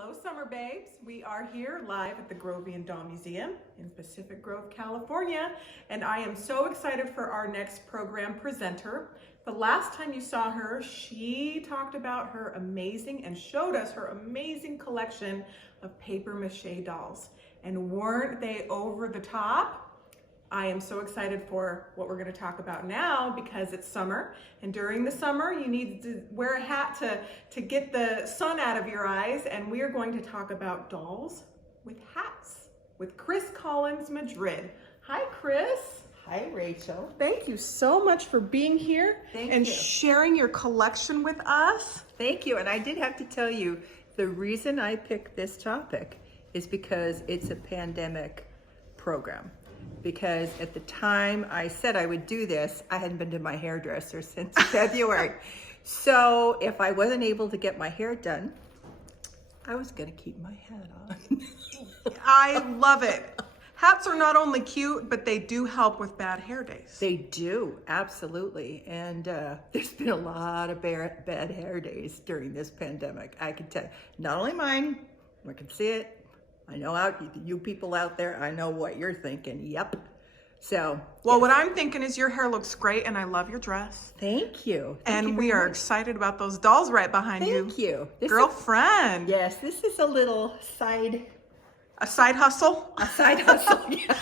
Hello, Summer Babes. We are here live at the Grovian Doll Museum in Pacific Grove, California, and I am so excited for our next program presenter. The last time you saw her, she talked about her amazing and showed us her amazing collection of paper mache dolls. And weren't they over the top? I am so excited for what we're going to talk about now because it's summer, and during the summer you need to wear a hat to get the sun out of your eyes, and we are going to talk about dolls with hats with Chris Collins Madrid. Hi, Chris. Hi, Rachel. Thank you so much for being here and sharing your collection with us. Thank you. And I did have to tell you, the reason I picked this topic is because it's a pandemic program. Because at the time I said I would do this, I hadn't been to my hairdresser since February. So if I wasn't able to get my hair done, I was gonna keep my hat on. I love it. Hats are not only cute, but they do help with bad hair days. They do, absolutely. And there's been a lot of bad hair days during this pandemic. I can tell you, not only mine, I can see it. I know you people out there, I know what you're thinking. Yep. So. Well, yes. What I'm thinking is your hair looks great and I love your dress. Thank you. And we are excited about those dolls right behind you. Thank you. Girlfriend. Yes, this is a little side. A side hustle? A side hustle, yeah.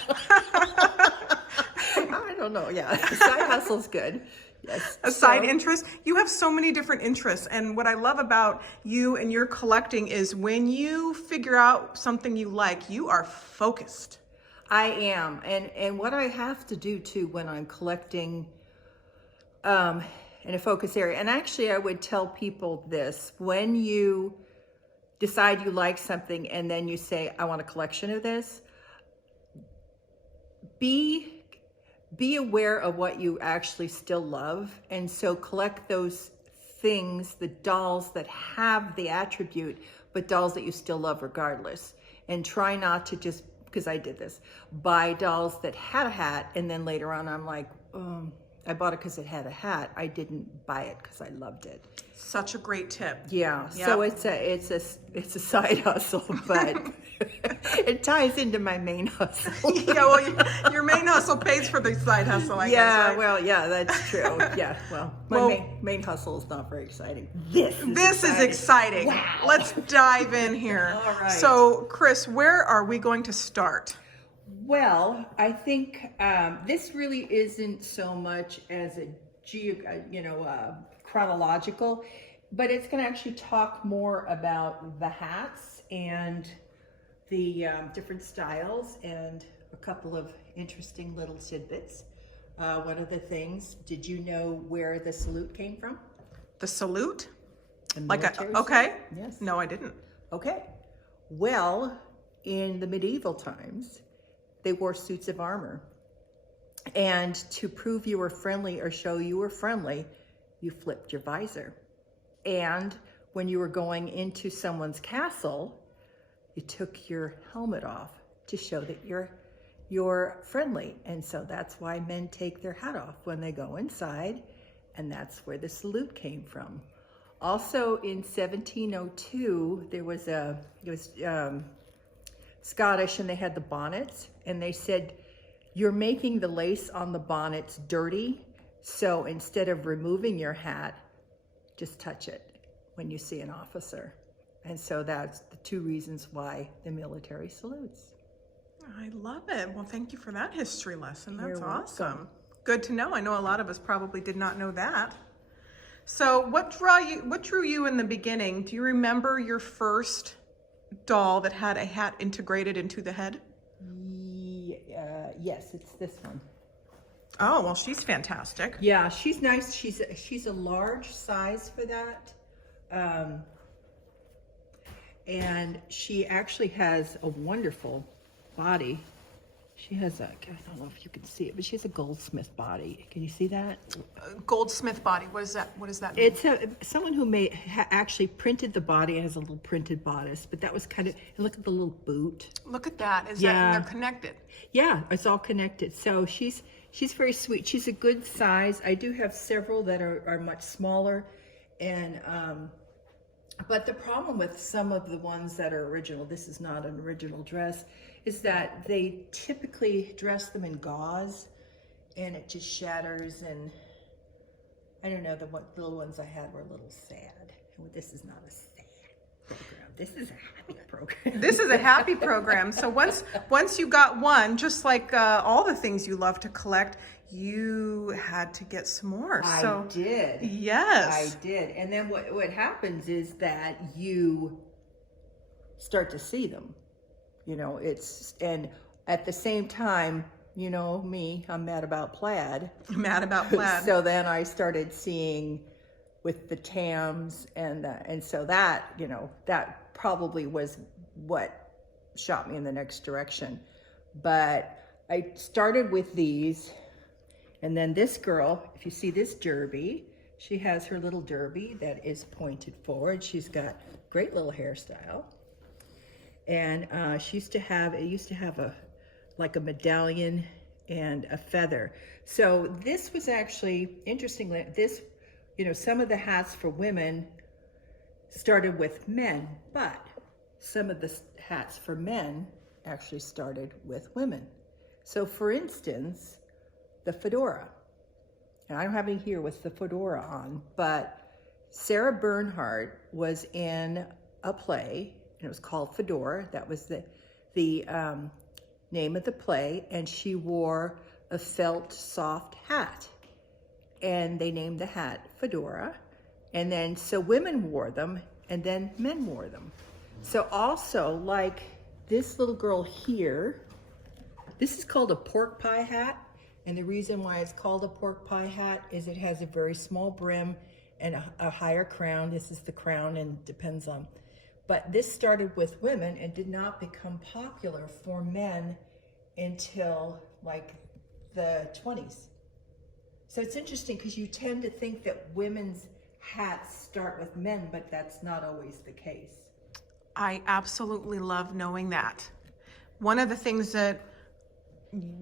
I don't know, yeah. A side hustle's good. Yes. A side interest. You have so many different interests, and what I love about you and your collecting is when you figure out something you like, you are focused. I am, and what I have to do too when I'm collecting in a focus area, and actually I would tell people this, when you decide you like something and then you say, I want a collection of this, be aware of what you actually still love. And so collect those things, the dolls that have the attribute, but dolls that you still love regardless. And try not to just, because I did this, buy dolls that had a hat and then later on I'm like, I bought it because it had a hat. I didn't buy it because I loved it. Such a great tip. Yeah, yep. So it's a side hustle, but it ties into my main hustle. Yeah, well, your main hustle pays for the side hustle, I guess. Yeah, right? well, yeah, that's true. Yeah, well, my main hustle is not very exciting. This is exciting. Wow. Let's dive in here. All right. So, Chris, where are we going to start? Well, I think this really isn't so much as a chronological, but it's going to actually talk more about the hats and the different styles and a couple of interesting little tidbits. One of the things, did you know where the salute came from? The salute? Okay. Yes. No, I didn't. Okay. Well, in the medieval times, they wore suits of armor. And to prove you were friendly or show you were friendly, you flipped your visor. And when you were going into someone's castle, you took your helmet off to show that you're friendly. And so that's why men take their hat off when they go inside, and that's where the salute came from. Also in 1702, it was Scottish, and they had the bonnets, and they said, you're making the lace on the bonnets dirty, so instead of removing your hat, just touch it when you see an officer. And so that's the two reasons why the military salutes. I love it. Well, thank you for that history lesson. That's You're awesome. welcome. Good to know. I know a lot of us probably did not know that. So what drew you in the beginning? Do you remember your first doll that had a hat integrated into the head? Yes, it's this one. Oh, well, she's fantastic. Yeah, she's nice. She's a large size for that. And she actually has a wonderful body. She has I don't know if you can see it, but she has a goldsmith body. Can you see that? Goldsmith body. What does that mean? It's someone who actually printed the body. It has a little printed bodice, but that was kind of, look at the little boot. Look at that. Is Yeah. that, and they're connected? Yeah, it's all connected. So she's very sweet. She's a good size. I do have several that are much smaller, and But the problem with some of the ones that are original, this is not an original dress, is that they typically dress them in gauze and it just shatters. And I don't know, the little ones I had were a little sad. This is not a sad program. This is a happy program. This is a happy program. So once you got one, just like all the things you love to collect, you had to get some more. I did. Yes. I did. And then what happens is that you start to see them. You know, and at the same time, you know me, I'm mad about plaid. Mad about plaid. So then I started seeing with the Tams, and so that, you know, that probably was what shot me in the next direction. But I started with these, and then this girl, if you see this derby, she has her little derby that is pointed forward. She's got great little hairstyle, and she used to have like a medallion and a feather. So this was actually, interestingly, this, you know, some of the hats for women started with men, but some of the hats for men actually started with women. So for instance, the fedora, and I don't have any here with the fedora on, but Sarah Bernhardt was in a play, and it was called Fedora. That was the name of the play, and she wore a felt soft hat, and they named the hat Fedora. And then so women wore them, and then men wore them. So also, like this little girl here, this is called a pork pie hat, and the reason why it's called a pork pie hat is it has a very small brim and a higher crown. This is the crown, and depends on, but this started with women and did not become popular for men until like the 20s. So it's interesting because you tend to think that women's hats start with men, but that's not always the case. I absolutely love knowing that. One of the things that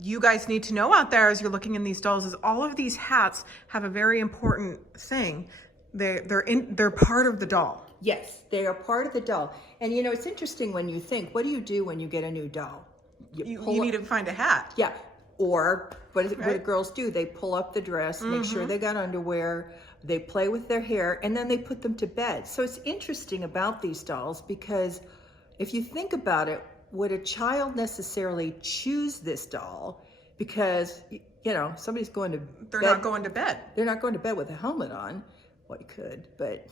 you guys need to know out there as you're looking in these dolls is all of these hats have a very important thing. They're part of the doll. Yes, they are part of the doll. And you know, it's interesting when you think, what do you do when you get a new doll? You need to find a hat. Yeah. Or what do girls do? They pull up the dress, make sure they got underwear, they play with their hair, and then they put them to bed. So it's interesting about these dolls because if you think about it, would a child necessarily choose this doll because, you know, somebody's going to They're not going to bed. They're not going to bed with a helmet on. Well, you could, but,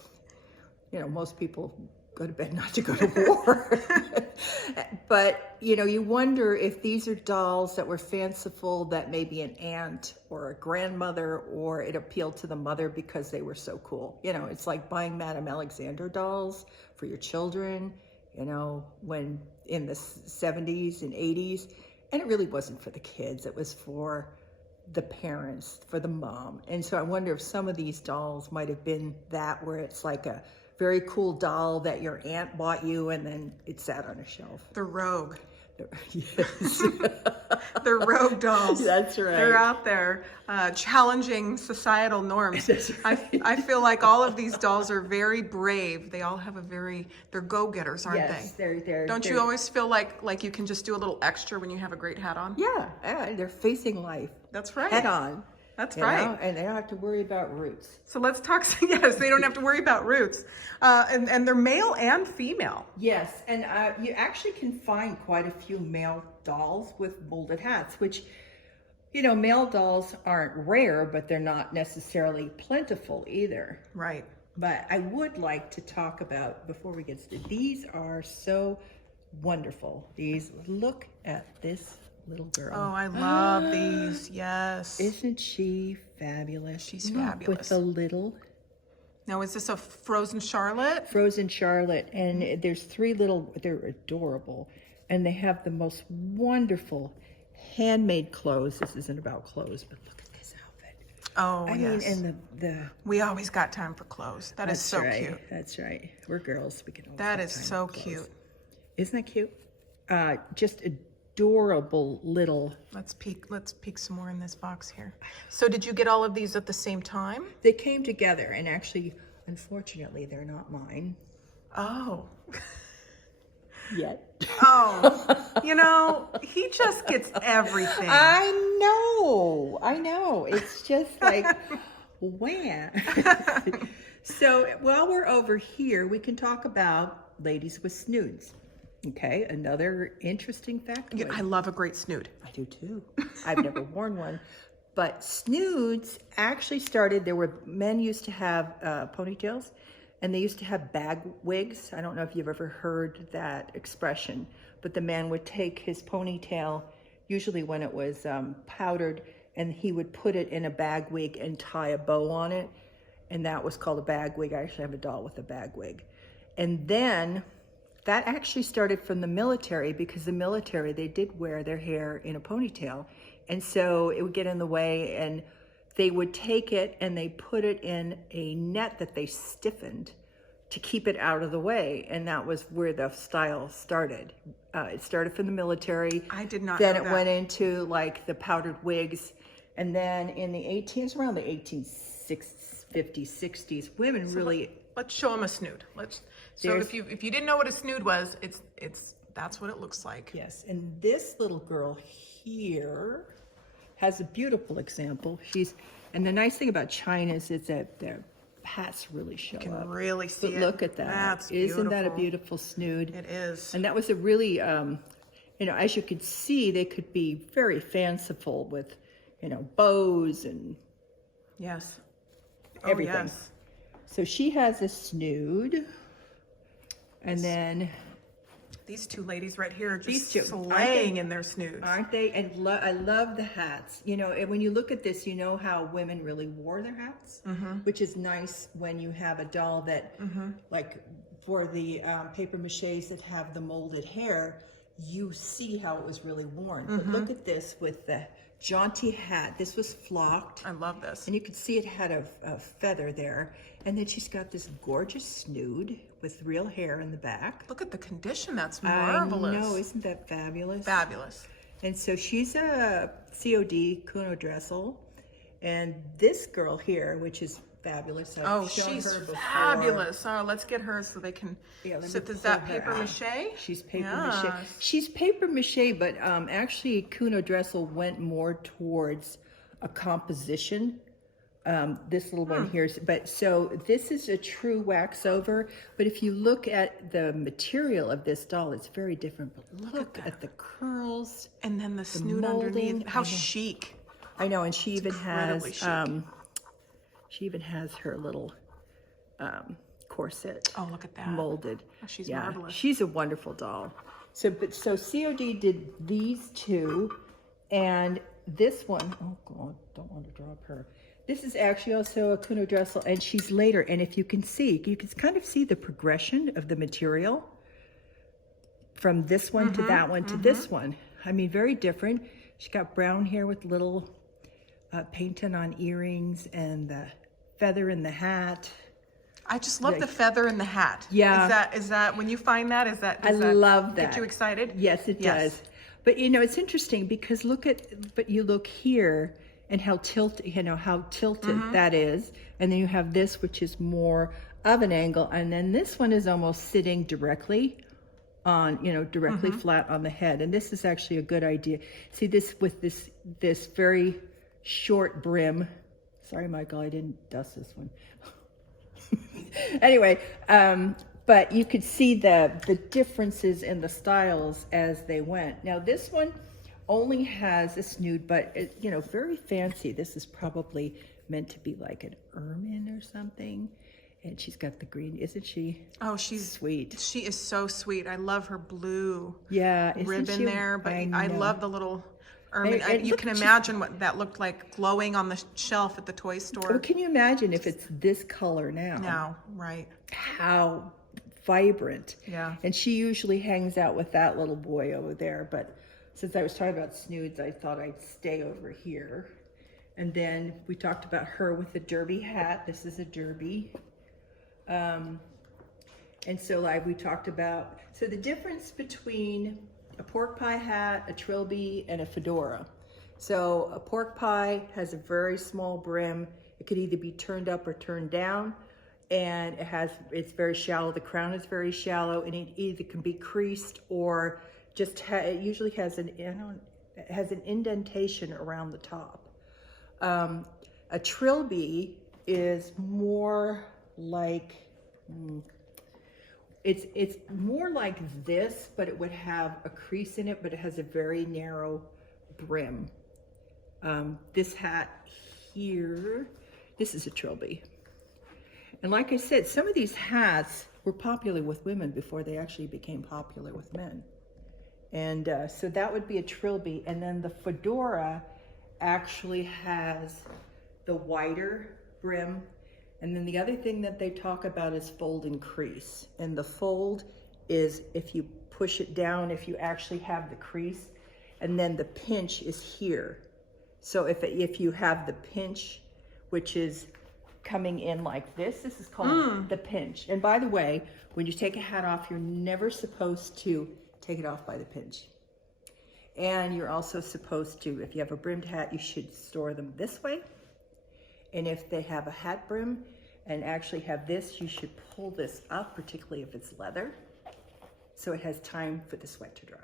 you know, most people go to bed not to go to war. But, you know, you wonder if these are dolls that were fanciful, that maybe an aunt or a grandmother, or it appealed to the mother because they were so cool. You know, it's like buying Madame Alexander dolls for your children, you know, when in the 70s and 80s. And it really wasn't for the kids. It was for the parents, for the mom. And so I wonder if some of these dolls might have been that, where it's like a very cool doll that your aunt bought you and then it sat on a shelf. The rogue. Yes. They're rogue dolls. That's right. They're out there challenging societal norms. That's right. I feel like all of these dolls are very brave. They all have they're go-getters, aren't Yes, they? they're Don't you always feel like you can just do a little extra when you have a great hat on? Yeah, they're facing life. That's right. Head on. That's you right. know, and they don't have to worry about roots. So let's talk, yes, they don't have to worry about roots. And they're male and female. Yes, and you actually can find quite a few male dolls with molded hats, which, you know, male dolls aren't rare, but they're not necessarily plentiful either. Right. But I would like to talk about, before we get started, these are so wonderful. Look at this little girl. Oh, I love these. Yes. Isn't she fabulous? She's fabulous. With the little Now, is this a frozen Charlotte? frozen Charlotte, and there's three little, they're adorable, and they have the most wonderful handmade clothes. This isn't about clothes, but look at this outfit. Oh, I yes. mean, and the We always got time for clothes. That is so right. cute. That's right. We're girls. We can always That have is time so for clothes. cute. Isn't that cute? Just adorable little. Let's peek some more in this box here. So did you get all of these at the same time? They came together, and actually, unfortunately, they're not mine. Oh. Yet. Oh. You know, he just gets everything. I know. It's just like, wham. So while we're over here, we can talk about ladies with snoods. Okay, another interesting factoid. I love a great snood. I do too. I've never worn one. But snoods actually started, men used to have ponytails, and they used to have bag wigs. I don't know if you've ever heard that expression, but the man would take his ponytail, usually when it was powdered, and he would put it in a bag wig and tie a bow on it. And that was called a bag wig. I actually have a doll with a bag wig. And then that actually started from the military, because the military, they did wear their hair in a ponytail. And so it would get in the way, and they would take it and they put it in a net that they stiffened to keep it out of the way. And that was where the style started. It started from the military. I did not Then know it that. went into like the powdered wigs. And then in the 18s, around the 1850s, 60s, women really... Let's show him a snood. So if you didn't know what a snood was, that's what it looks like. Yes, and this little girl here has a beautiful example. And the nice thing about China is that their hats really show up. You can really see But it. look at that. That's Isn't that a beautiful. beautiful snood? It is. And that was a really, as you could see, they could be very fanciful with, bows and Yes. everything. Oh, yes. So she has a snood. And then These two ladies right here are just These two, slaying in their snoods. aren't they? And I love the hats. And when you look at this, you know how women really wore their hats, which is nice when you have a doll that, like for the paper maches that have the molded hair, you see how it was really worn. But look at this with the jaunty hat. This was flocked. I love this. And you could see it had a feather there. And then she's got this gorgeous snood with real hair in the back. Look at the condition. That's marvelous. I know, isn't that fabulous? Fabulous. And so she's a COD, Kuno Dressel. And this girl here, which is fabulous. I've shown she's her before. fabulous. Oh, let's get her so they can sit. Is that pull her paper out. mache? She's paper Yes. mache. She's paper mache, but actually Kuno Dressel went more towards a composition. This little one here, so this is a true wax over, but if you look at the material of this doll, it's very different. But look at the curls. And then the snood molding. underneath. How I know. chic. I know, and she even has incredibly chic. her little corset Oh, look at that. molded. Oh, she's marvelous. She's a wonderful doll. So COD did these two, and this one, oh God, don't want to drop her. This is actually also a Kuno Dressel, and she's later. And if you can see, you can kind of see the progression of the material from this one to that one to this one. I mean, very different. She got brown hair with little painted on earrings and the feather in the hat. I just love the feather in the hat. Yeah. Is that when you find that, does I love that. get you excited? Yes, it does. But it's interesting because you look here and how tilted that is. And then you have this, which is more of an angle. And then this one is almost sitting directly on, directly flat on the head. And this is actually a good idea. See this with this very short brim. Sorry, Michael, I didn't dust this one. Anyway, but you could see the differences in the styles as they went. Now this one only has a snood, but very fancy. This is probably meant to be like an ermine or something. And she's got the green, isn't she? Oh, she's sweet. She is so sweet. I love her blue ribbon there, but I love the little ermine. And you can imagine what that looked like glowing on the shelf at the toy store. Well, can you imagine if it's this color now? Now, right. How vibrant. Yeah. And she usually hangs out with that little boy over there, but since I was talking about snoods, I thought I'd stay over here. And then we talked about her with the derby hat. This is a derby. And so we talked about, so the difference between a pork pie hat, a trilby, and a fedora. So a pork pie has a very small brim. It could either be turned up or turned down. and it's very shallow. The crown is very shallow, and it either can be creased or just it usually has an indentation around the top. A trilby is more like it's more like this, but it would have a crease in it, but it has a very narrow brim. This hat here, this is a trilby. And like I said, some of these hats were popular with women before they actually became popular with men. And so that would be a trilby. And then the fedora actually has the wider brim. And then the other thing that they talk about is fold and crease. And the fold is if you push it down, if you actually have the crease, and then the pinch is here. So if you have the pinch, which is coming in like this is called the pinch. And by the way, when you take a hat off, you're never supposed to take it off by the pinch. And you're also supposed to, if you have a brimmed hat, you should store them this way. And if they have a hat brim and actually have this, you should pull this up, particularly if it's leather, so it has time for the sweat to dry.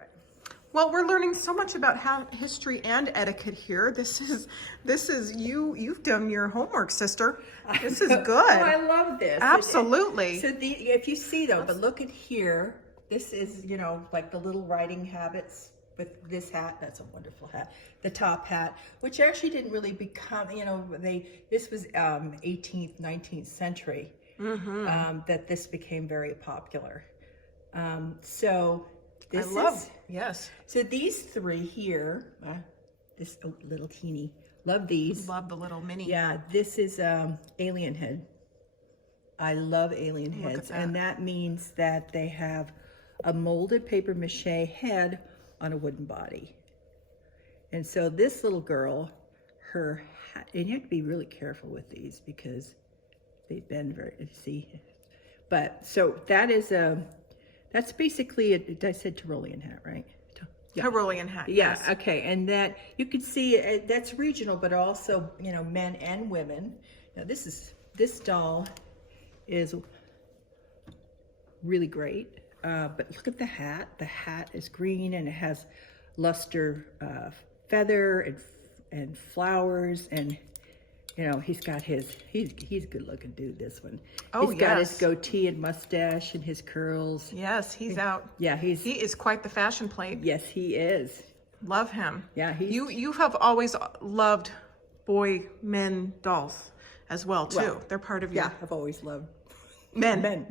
Well, we're learning so much about history and etiquette here. This is you've done your homework, sister. This is good. Oh, I love this. Absolutely. So if you see though, but look at here, this is, like the little riding habits with this hat. That's a wonderful hat. The top hat, which actually didn't really become, this was 18th, 19th century, that this became very popular. Yes. So these three here, this little teeny, love these. Love the little mini. Yeah, this is alien head. I love alien heads. And that means that they have a molded paper mache head on a wooden body. And so this little girl, her hat, and you have to be really careful with these because they bend but so that is that's basically I said Tyrolean hat, right? Yeah. Tyrolean hat, yeah, yes. Okay, and that you can see that's regional, but also men and women. Now this doll is really great, but look at the hat. The hat is green and it has luster feather and flowers, and he's got he's a good looking dude, this one. Oh, he's got his goatee and mustache and his curls. Yes, he's out. Yeah, he is quite the fashion plate. Yes, he is. Love him. Yeah, you have always loved men dolls as well too. Well, they're part of your. Yeah, I've always loved men.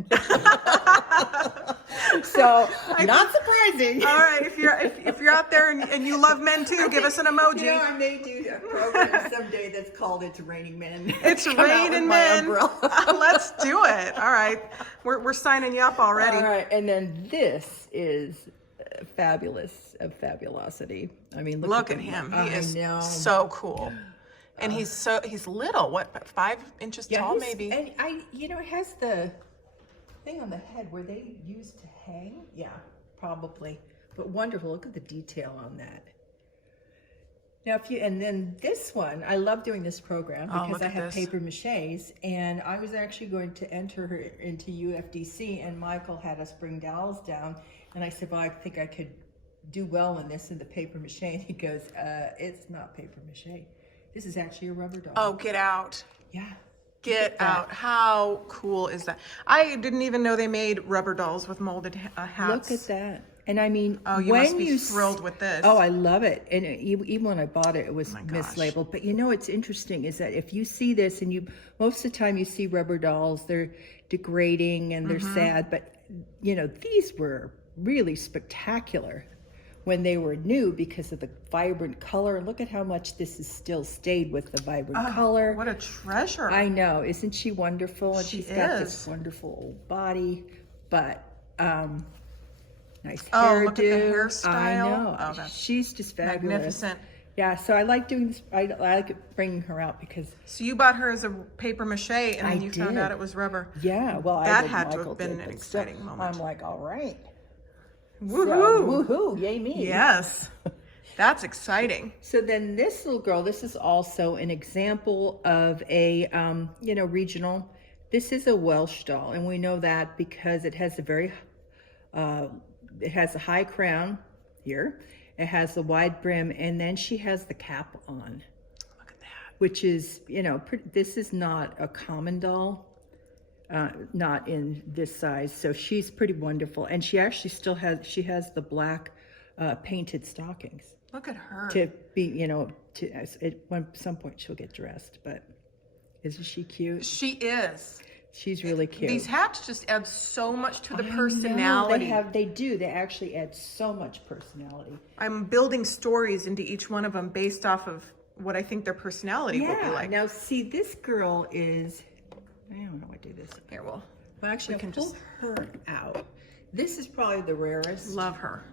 So not surprising. All right, if you're out there and you love men too, give us an emoji. I may do a program someday that's called "It's Raining Men." It's raining men. Let's do it. All right, we're signing you up already. All right, and then this is fabulous of fabulosity. I mean, look at him. He is so cool. And he's little. What, 5 inches tall, maybe? And it has the thing on the head where they used to hang. Yeah, probably. But wonderful. Look at the detail on that. Now, and then this one, I love doing this program because I have paper maches, and I was actually going to enter her into UFDC, and Michael had us bring dolls down, and I said, well, I think I could do well in this in the paper mache, and he goes, it's not paper mache. This is actually a rubber doll. Oh, get out. Yeah. Get out. How cool is that? I didn't even know they made rubber dolls with molded hats. Look at that. And I mean, you must be thrilled with this. Oh, I love it. And even when I bought it, it was mislabeled. But what's interesting is that if you see this, and most of the time you see rubber dolls, they're degrading and they're sad. But, these were really spectacular when they were new because of the vibrant color. And look at how much this has still stayed with the vibrant color. What a treasure. I know. Isn't she wonderful? And she's got this wonderful old body, but nice hairdo. Oh, look at the hairstyle. I know. She's just fabulous. Magnificent. Yeah, so I like doing this. I like bringing her out because. So you bought her as a paper mache, and then you found out it was rubber. Yeah, well, that had to have been an exciting moment. I'm like, all right. Woohoo! Woohoo! Yay me! Yes, that's exciting. So then this little girl, this is also an example of a regional This is a Welsh doll, and we know that because it has it has a high crown here. It has the wide brim, and then she has the cap on. Look at that. Which is, this is not a common doll, not in this size. So she's pretty wonderful, and she actually still has the black painted stockings. Look at her. To be, at some point she'll get dressed, but isn't she cute? She is. She's really cute. These hats just add so much to the personality. They do. They actually add so much personality. I'm building stories into each one of them based off of what I think their personality will be like. Now, see, this girl is, I don't know how to do this. Here, well, actually, I can pull her out. This is probably the rarest. Love her.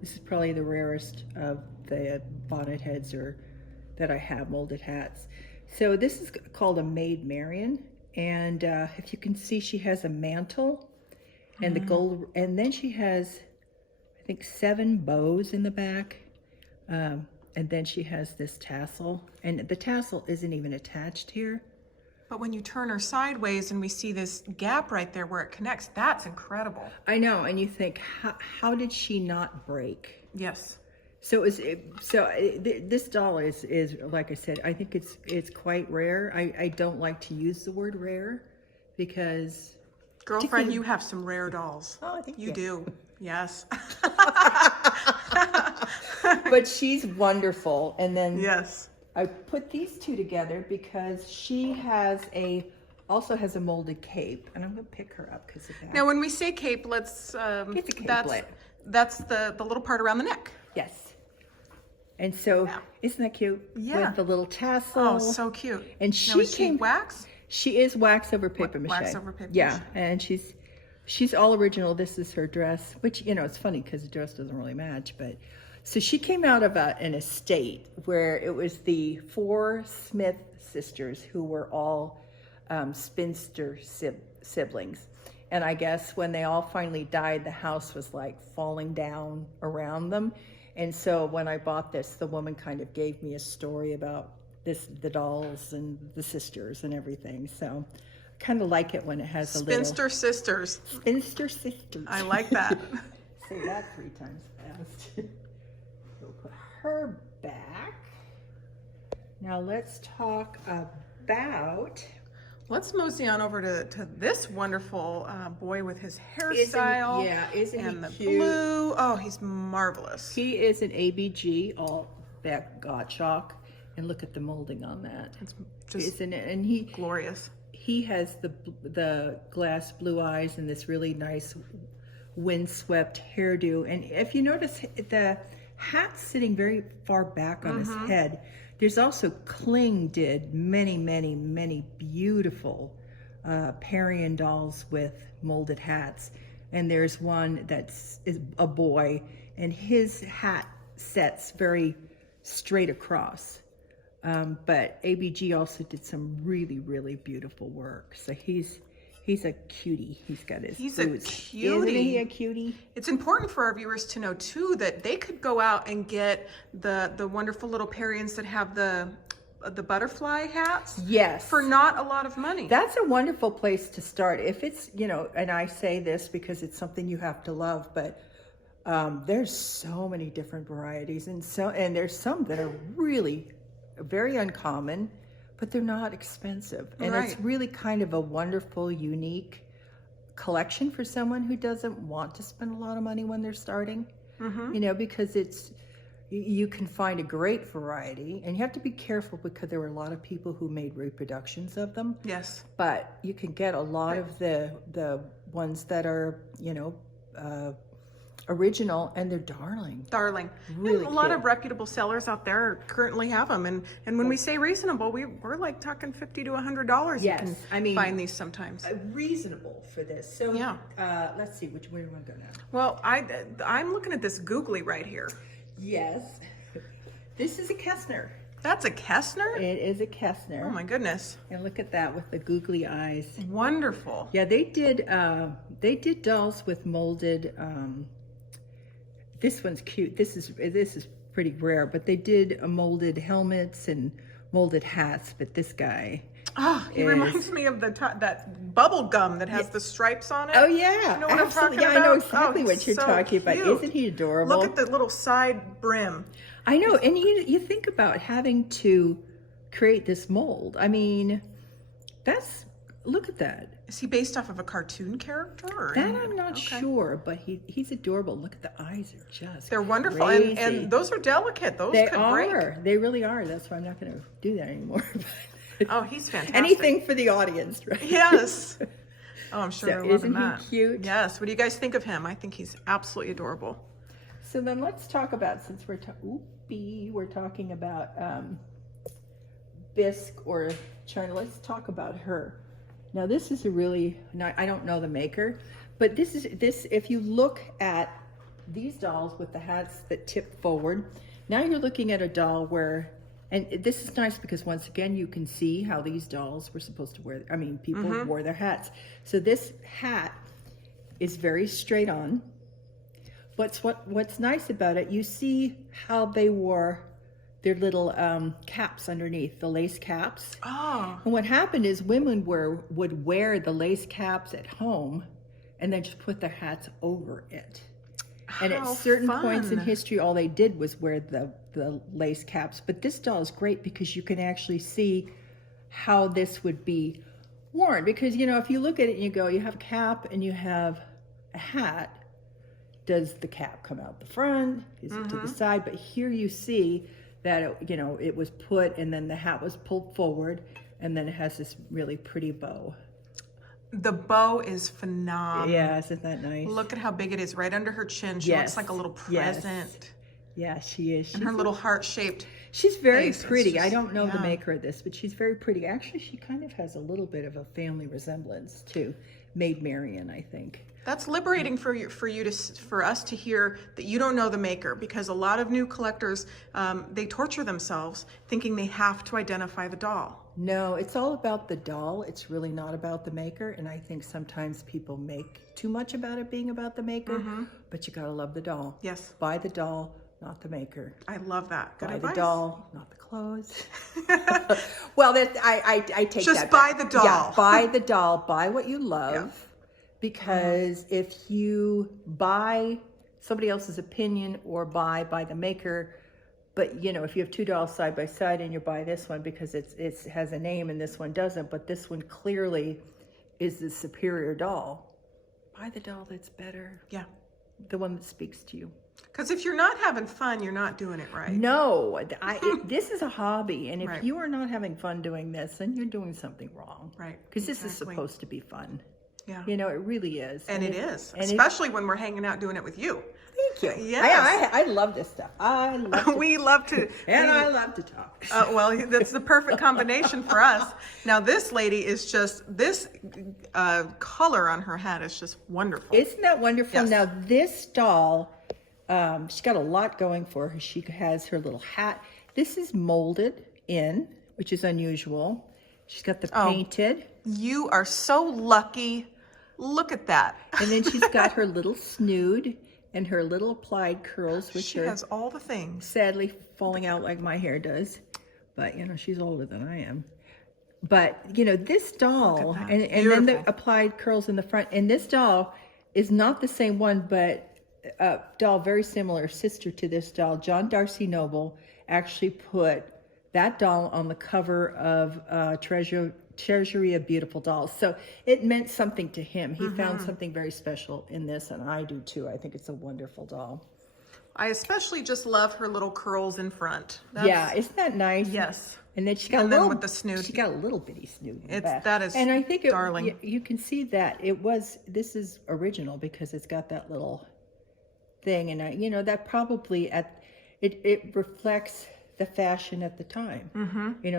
This is probably the rarest of the bonnet heads that I have, molded hats. So this is called a Maid Marian. And if you can see, she has a mantle and the gold, and then she has, I think, 7 bows in the back. And then she has this tassel, and the tassel isn't even attached here. But when you turn her sideways and we see this gap right there where it connects, that's incredible. I know, and you think, how did she not break? Yes. So this doll is like I said, I think it's quite rare. I don't like to use the word rare because, girlfriend, you have some rare dolls. Oh, I think you do. Yes. But she's wonderful. And then yes, I put these two together because she also has a molded cape, and I'm gonna pick her up because of that. Now, when we say cape, let's it's a cape that's the little part around the neck. Yes. And so, isn't that cute? Yeah. With the little tassel. Oh, so cute. And is she wax? She is wax over paper mache. Wax over paper yeah, mache. And she's all original. This is her dress, which, it's funny because the dress doesn't really match. But so she came out of an estate where it was the 4 Smith sisters who were all spinster siblings. And I guess when they all finally died, the house was like falling down around them. And so when I bought this, the woman kind of gave me a story about the dolls and the sisters and everything. So I kind of like it when it has a little... Spinster sisters. Spinster sisters. I like that. Say that 3 times fast. We'll put her back. Now let's talk about... Let's mosey on over to this wonderful boy with his hairstyle. Isn't and he the cute? blue. Oh, he's marvelous. He is an ABG, all back Gottschalk, and look at the molding on that. It's just and he glorious. He has the glass blue eyes and this really nice windswept hairdo. And if you notice, the hat's sitting very far back on his head. There's also Fling did many, many, many beautiful Parian dolls with molded hats. And there's one is a boy, and his hat sets very straight across. But ABG also did some really, really beautiful work. So he's a cutie. He's got his boots. A cutie. Isn't he a cutie? It's important for our viewers to know too that they could go out and get the wonderful little Parians that have the butterfly hats. Yes. For not a lot of money. That's a wonderful place to start. If it's, and I say this because it's something you have to love, but there's so many different varieties, and there's some that are really very uncommon, but they're not expensive. And It's really kind of a wonderful, unique collection for someone who doesn't want to spend a lot of money when they're starting, because you can find a great variety, and you have to be careful because there were a lot of people who made reproductions of them. Yes. But you can get a lot of the ones that are, original, and they're darling. Really, a lot cute. of reputable sellers out there currently have them, and when we say reasonable, we're like talking $50 to $100. Yes, you can find these sometimes. Reasonable for this. So yeah. Let's see where do I go now? Well, I'm looking at this googly right here. Yes, this is a Kessner. That's a Kessner? It is a Kessner. Oh my goodness! And look at that with the googly eyes. Wonderful. Yeah, they did dolls with molded. This one's cute. This is pretty rare, but they did molded helmets and molded hats. But this guy, Oh, he reminds me of that bubble gum that has the stripes on it. Oh yeah, You know what absolutely. I'm talking Yeah, about? I know exactly Oh, what he's you're so talking about. cute. Isn't he adorable? Look at the little side brim. I know, and you think about having to create this mold. I mean, look at that. Is he based off of a cartoon character? Or That I'm not sure, but he's adorable. Look at the eyes are They're wonderful, crazy. and those are delicate. Those They could are. break. They really are. That's why I'm not going to do that anymore. Oh, he's fantastic. Anything for the audience, right? Yes. Oh, I'm sure So they're loving isn't he that. cute? Yes. What do you guys think of him? I think he's absolutely adorable. So then let's talk about, since we're talking about bisque or China, let's talk about her. Now this is I don't know the maker, but this if you look at these dolls with the hats that tip forward, now you're looking at a doll where, and this is nice because once again you can see how these dolls were supposed to wear, people wore their hats. So this hat is very straight on. What's nice about it, you see how they wore their little caps underneath, the lace caps. Oh. And what happened is women would wear the lace caps at home and then just put their hats over it. And at certain points in history, all they did was wear the lace caps. But this doll is great because you can actually see how this would be worn. Because, if you look at it and you go, you have a cap and you have a hat. Does the cap come out the front? Is it to the side? But here you see that, it was put and then the hat was pulled forward and then it has this really pretty bow. The bow is phenomenal. Yeah, isn't that nice? Look at how big it is right under her chin. She looks like a little present. Yeah, she is. And her little heart-shaped She's very face. pretty. I don't know the maker of this, but she's very pretty. Actually, she kind of has a little bit of a family resemblance to Maid Marian, I think. That's liberating for us to hear that you don't know the maker, because a lot of new collectors, they torture themselves thinking they have to identify the doll. No, it's all about the doll. It's really not about the maker. And I think sometimes people make too much about it being about the maker, but you gotta love the doll. Yes. Buy the doll, not the maker. I love that. Good Buy advice. the doll, not the clothes. Well, I take Just that buy back. the doll. Yeah, buy the doll. Buy what you love. Because if you buy somebody else's opinion or buy the maker, but if you have two dolls side by side and you buy this one because it has a name and this one doesn't, but this one clearly is the superior doll, buy the doll that's better. Yeah. The one that speaks to you. Because if you're not having fun, you're not doing it right. No, this is a hobby, and if you are not having fun doing this, then you're doing something wrong. Right. Because this is supposed to be fun. Yeah. It really is. And it is, especially when we're hanging out doing it with you. Thank you. Yes. I love this stuff. I love to, We love to. I love to talk. Well, that's the perfect combination for us. Now, this lady is just, this color on her hat is just wonderful. Isn't that wonderful? Yes. Now, this doll, she's got a lot going for her. She has her little hat. This is molded in, which is unusual. She's got the painted. You are so lucky. Look at that. And then she's got her little snood and her little applied curls, which She are has all the things. sadly falling out like my hair does. But, she's older than I am. But, this doll, and then the applied curls in the front. And this doll is not the same one, but a doll very similar, sister to this doll. John Darcy Noble actually put that doll on the cover of Treasury of Beautiful Dolls. So it meant something to him. He found something very special in this, and I do too. I think it's a wonderful doll. I especially just love her little curls in front. Yeah, isn't that nice? Yes. And then she got And then with the snood. She got a little bitty snood. In the back. That is and I think darling. You can see that this is original because it's got that little thing, and that probably it reflects the fashion at the time.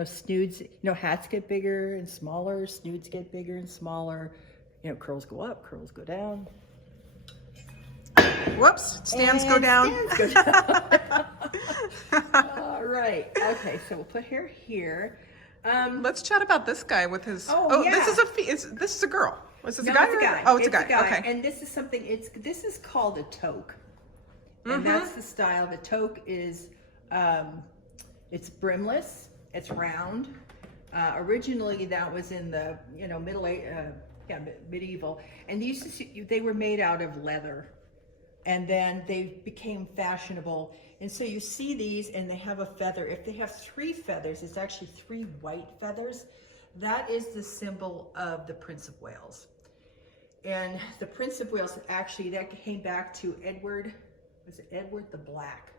Snoods, hats get bigger and smaller, snoods get bigger and smaller, curls go up, curls go down. Whoops, stands go down. Stands go down. All right. Okay, so we'll put her here. Let's chat about this guy with his. Yeah. This is a girl. Was this No, a guy? it's a guy. Oh, it's a guy. Okay. And this is something. This is called a toque, and that's the style. The toque is, it's brimless. It's round. Originally, that was in the medieval, and they were made out of leather, and then they became fashionable. And so you see these, and they have a feather. If they have 3 feathers, it's actually 3 white feathers. That is the symbol of the Prince of Wales. And the Prince of Wales, actually, that came back to Edward the Black.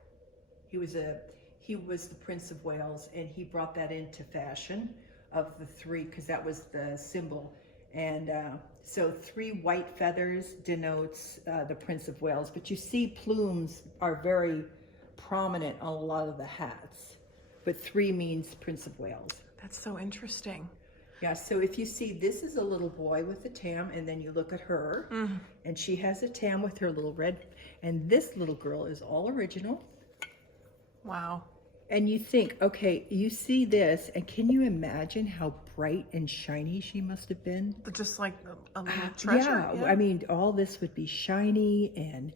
He was the Prince of Wales, and he brought that into fashion of the 3, because that was the symbol. And so 3 white feathers denotes the Prince of Wales. But you see plumes are very prominent on a lot of the hats. But 3 means Prince of Wales. That's so interesting. Yeah, so if you see, this is a little boy with a tam, and then you look at her, and she has a tam with her little red, and this little girl is all original. Wow. And you think, okay, you see this, and can you imagine how bright and shiny she must have been? Just like a little treasure. Yeah, I mean, all this would be shiny and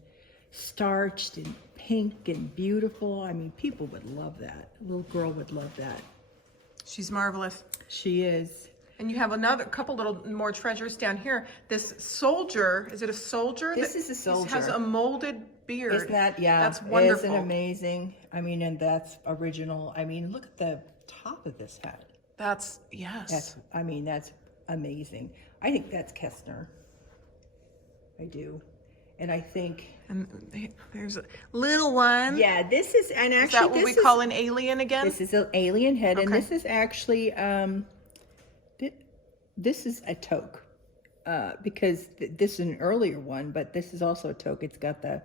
starched and pink and beautiful. I mean, people would love that. A little girl would love that. She's marvelous. She is. And you have another couple little more treasures down here. This soldier, is it a soldier? This is a soldier. Has a molded beard. Isn't that, yeah. That's wonderful. Isn't amazing? I mean, and that's original. I mean, look at the top of this hat. That's, yes. That's amazing. I think that's Kestner. I do. And I think... And there's a little one. Yeah, this is, and actually... Is that what we call an alien again? This is an alien head, okay. And this is actually, this is a toque. Because this is an earlier one, but this is also a toque. It's got the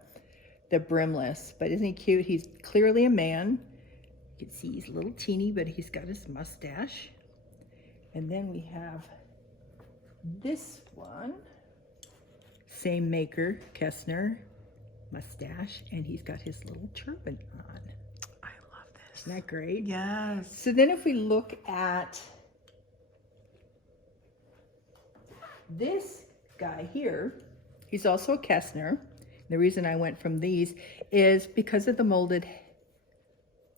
brimless, but isn't he cute? He's clearly a man. You can see he's a little teeny, but he's got his mustache. And then we have this one, same maker, Kestner, mustache, and he's got his little turban on. I love this. Isn't that great? Yes. So then if we look at this guy here, he's also a Kestner. The reason I went from these is because of the molded.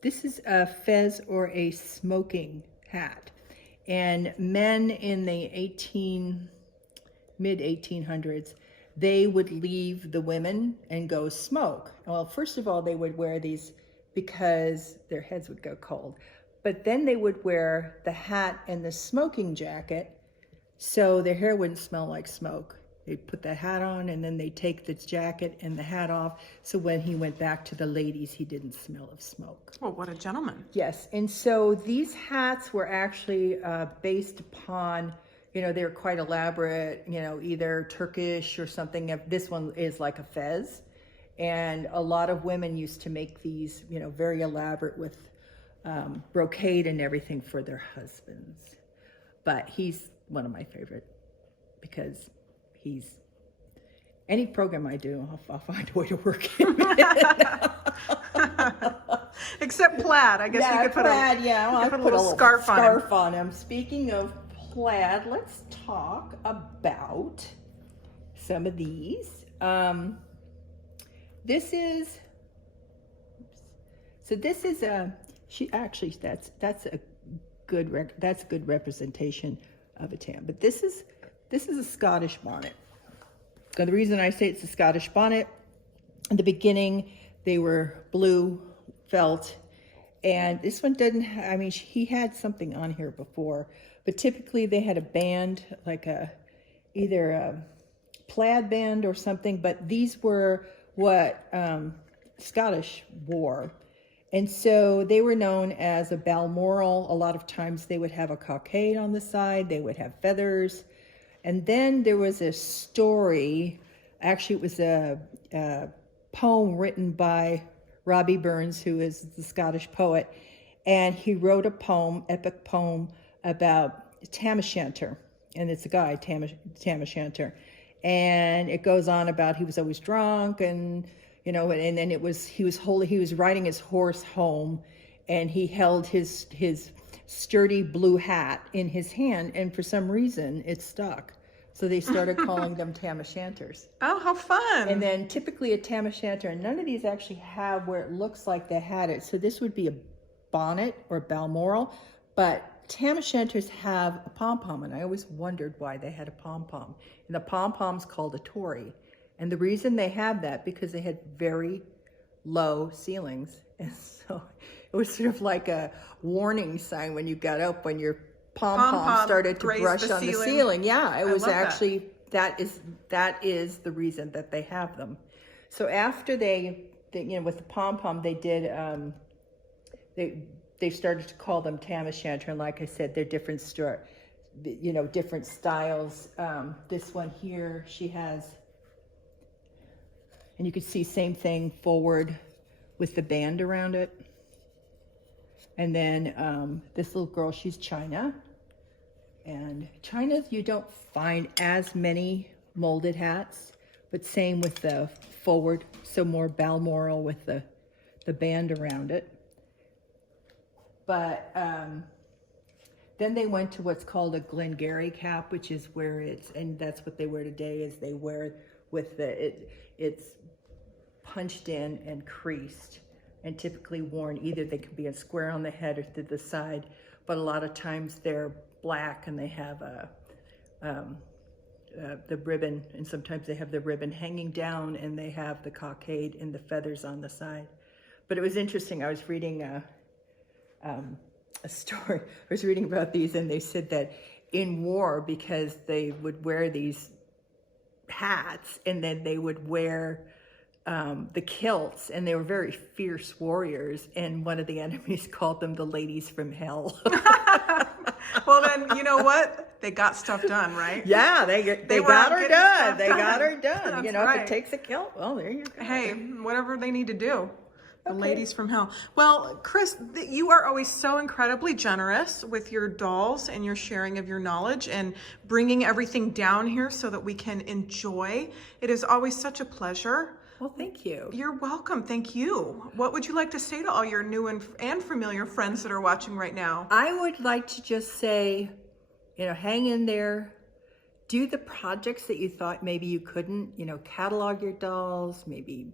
This is a fez or a smoking hat. And men in the mid 1800s, they would leave the women and go smoke. Well, first of all, they would wear these because their heads would go cold. But then they would wear the hat and the smoking jacket so their hair wouldn't smell like smoke. They'd put the hat on, and then they'd take the jacket and the hat off, so when he went back to the ladies, he didn't smell of smoke. Well, what a gentleman. Yes, and so these hats were actually based upon, they're quite elaborate, either Turkish or something. This one is like a fez, and a lot of women used to make these, very elaborate with brocade and everything for their husbands. But he's one of my favorite because any program I do, I'll find a way to work him in. Except plaid. I guess you could put plaid, I'll put a little scarf on him. Speaking of plaid, let's talk about some of these. This is that's a good representation of a tam. But this is a Scottish bonnet. The reason I say it's a Scottish bonnet, in the beginning they were blue felt, and this one doesn't he had something on here before, but typically they had a band, like either a plaid band or something, but these were what Scottish wore. And so they were known as a Balmoral. A lot of times they would have a cockade on the side, they would have feathers. And then there was a story, actually it was a poem written by Robbie Burns, who is the Scottish poet. And he wrote a poem, epic poem, about Tam O'Shanter. And it's a guy, Tam O'Shanter. And it goes on about he was always drunk, and and then he was riding his horse home, and he held his sturdy blue hat in his hand, and for some reason it stuck. So they started calling them Tam O'Shanters. Oh, how fun. And then typically a Tam O'Shanter, and none of these actually have where it looks like they had it. So this would be a bonnet or Balmoral, but tam o'shanters have a pom-pom, and I always wondered why they had a pom-pom. And the pom-pom's called a torii. And the reason they have that, because they had very low ceilings. And so it was sort of like a warning sign when you got up, when your pom-pom started to brush on the ceiling. Yeah, it was actually, that is the reason that they have them. So after they with the pom-pom, they did, they started to call them tam o'shanter, and like I said, they're different different styles. This one here, she has, and you can see same thing forward with the band around it. And then this little girl, she's China. And China, you don't find as many molded hats, but same with the forward, so more Balmoral with the band around it. But then they went to what's called a Glengarry cap, which is where and that's what they wear today, is they wear with it's punched in and creased, and typically worn, either they can be a square on the head or to the side, but a lot of times they're black and they have the ribbon, and sometimes they have the ribbon hanging down and they have the cockade and the feathers on the side. But it was interesting, I was reading a story, I was reading about these, and they said that in war, because they would wear these hats and then they would wear the kilts, and they were very fierce warriors, and one of the enemies called them the ladies from hell. Well, then, you know what? They got stuff done, right? Yeah, they got her done. They got her done. That's You know, right. if it takes a kilt, well, there you go. Hey, whatever they need to do. The Okay. ladies from hell. Well, Chris, you are always so incredibly generous with your dolls and your sharing of your knowledge and bringing everything down here so that we can enjoy. It is always such a pleasure. Well, thank you. You're welcome. Thank you. What would you like to say to all your new and familiar friends that are watching right now? I would like to just say, hang in there. Do the projects that you thought maybe you couldn't, catalog your dolls, maybe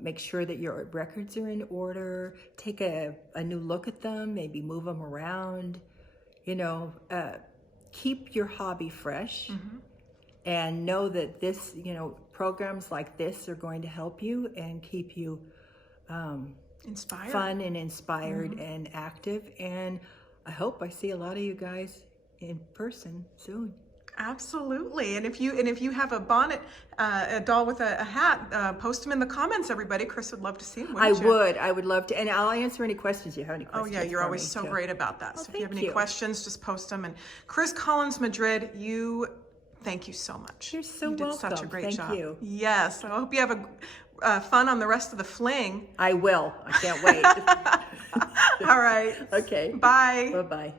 make sure that your records are in order, take a new look at them, maybe move them around, keep your hobby fresh. Mm-hmm. And know that this, programs like this are going to help you and keep you inspired, fun and inspired, mm-hmm. and active. And I hope I see a lot of you guys in person soon. Absolutely. And if you have a bonnet, a doll with a hat, post them in the comments, everybody. Chris would love to see them. I would love to. And I'll answer any questions you have. Any questions? Oh yeah, you're always so great about that. Well, so if you have any questions, just post them. And Chris Collins Madrid, thank you so much. You're so welcome. You did such a great job. Thank you. Yes. I hope you have a fun on the rest of the fling. I will. I can't wait. All right. Okay. Bye. Bye-bye.